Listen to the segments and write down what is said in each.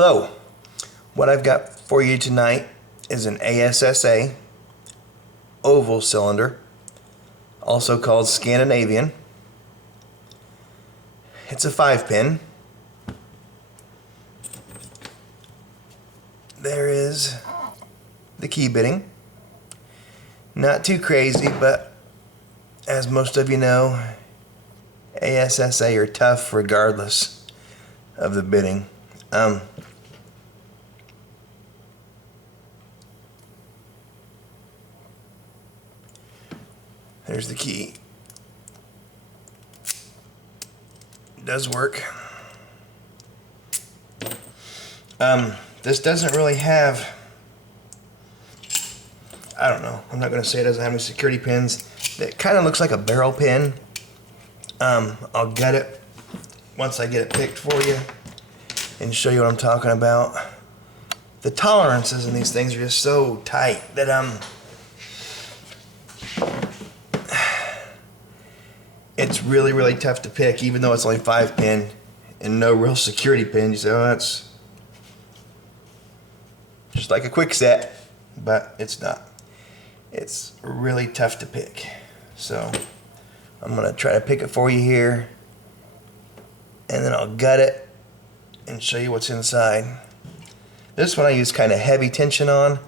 Hello, what I've got for you tonight is an ASSA oval cylinder, also called Scandinavian. It's a 5-pin. There is the key bitting. Not too crazy, but as most of you know, ASSA are tough regardless of the bitting. There's the key. It does work. This doesn't really have, I don't know, I'm not going to say it doesn't have any security pins. It kind of looks like a barrel pin. I'll get it once I get it picked for you and show you what I'm talking about. The tolerances in these things are just so tight that it's really tough to pick, even though it's only 5-pin and no real security pin. You say, oh, that's just like a quick set, but it's not. It's really tough to pick. So I'm gonna try to pick it for you here, and then I'll gut it and show you what's inside. This one I use kind of heavy tension on.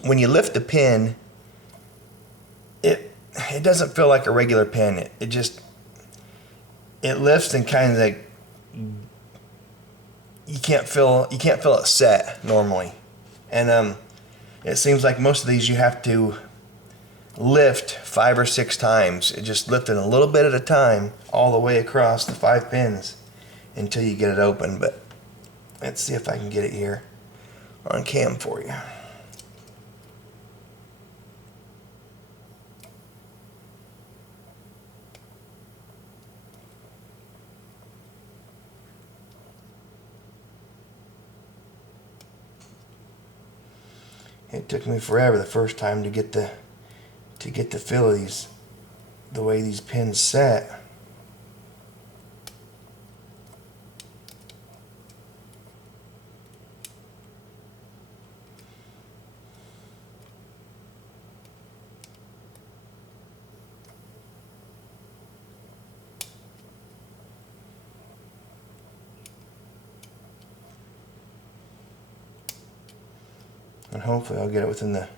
When you lift the pin, it doesn't feel like a regular pin. It lifts and kind of like you can't feel it set normally, and it seems like most of these you have to lift 5 or 6 times. It just lifting a little bit at a time all the way across the 5 pins until you get it open. But let's see if I can get it here on cam for you. It took me forever the first time to get the feel of these, the way these pins set. And hopefully I'll get it within the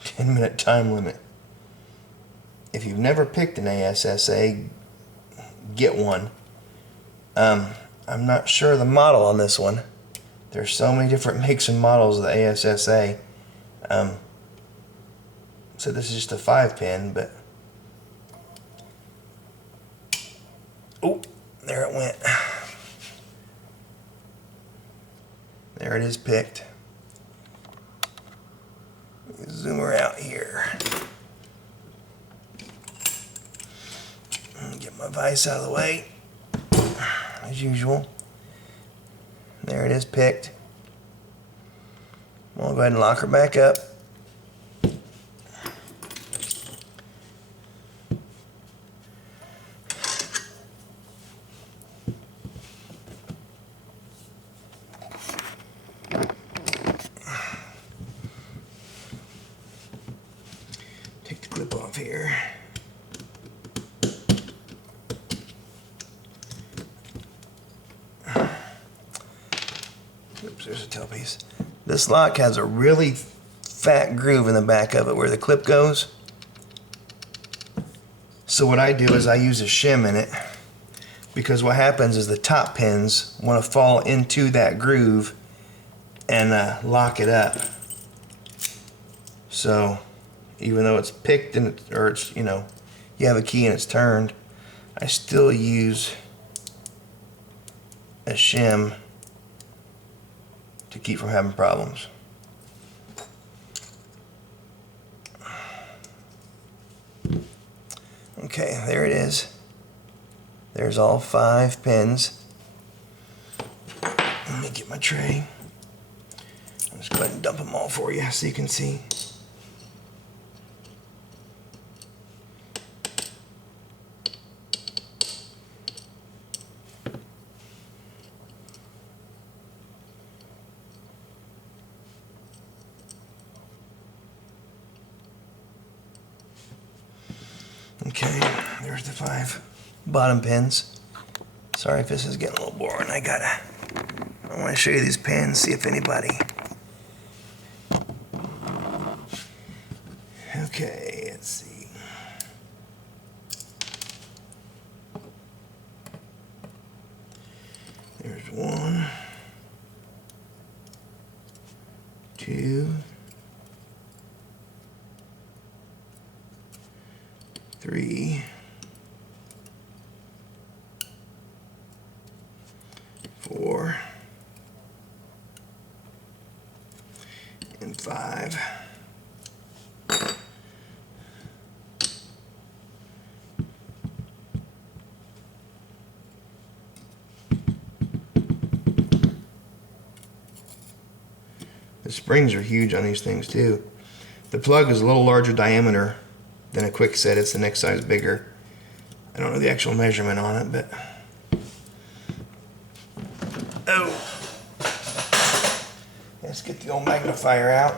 10-minute time limit. If you've never picked an ASSA, get one. I'm not sure the model on this one. There's so many different makes and models of the ASSA. So this is just a 5-pin, but oh, there it went. There it is picked. Zoom her out here. Get my vise out of the way, as usual. There it is picked. I'll go ahead and lock her back up. Take the clip off here. Oops, there's a tailpiece. This lock has a really fat groove in the back of it where the clip goes. So what I do is I use a shim in it, because what happens is the top pins want to fall into that groove and lock it up. So even though it's picked and it's, you know, you have a key and it's turned, I still use a shim to keep from having problems. Okay, there it is. There's all 5 pins. Let me get my tray. I'll just go ahead and dump them all for you so you can see. Okay, there's the 5 bottom pins. Sorry if this is getting a little boring. I want to show you these pins, see if anybody. Okay, let's see. There's 1, 2, 3, 4, and 5. The springs are huge on these things too. The plug is a little larger diameter than a quick set. It's the next size bigger. I don't know the actual measurement on it, but oh, let's get the old magnifier out.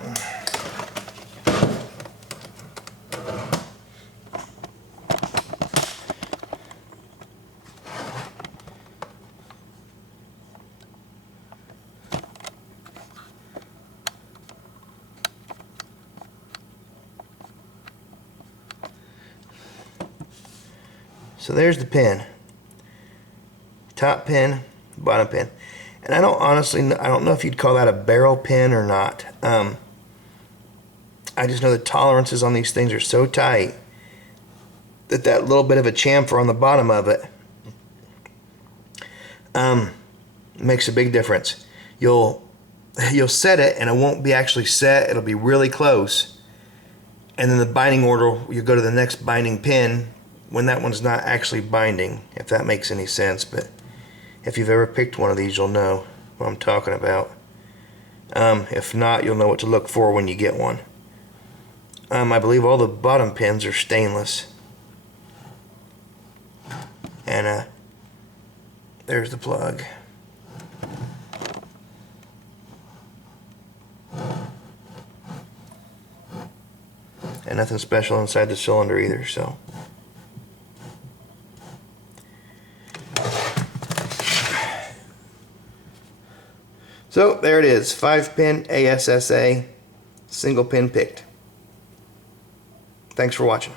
So there's the pin, top pin, bottom pin, and I don't know if you'd call that a barrel pin or not. I just know the tolerances on these things are so tight that little bit of a chamfer on the bottom of it makes a big difference. You'll set it and it won't be actually set. It'll be really close, and then the binding order, you go to the next binding pin when that one's not actually binding, if that makes any sense. But if you've ever picked one of these, you'll know what I'm talking about. If not, you'll know what to look for when you get one. I believe all the bottom pins are stainless. And there's the plug. And nothing special inside the cylinder either, so. So there it is, 5-pin ASSA, single pin picked. Thanks for watching.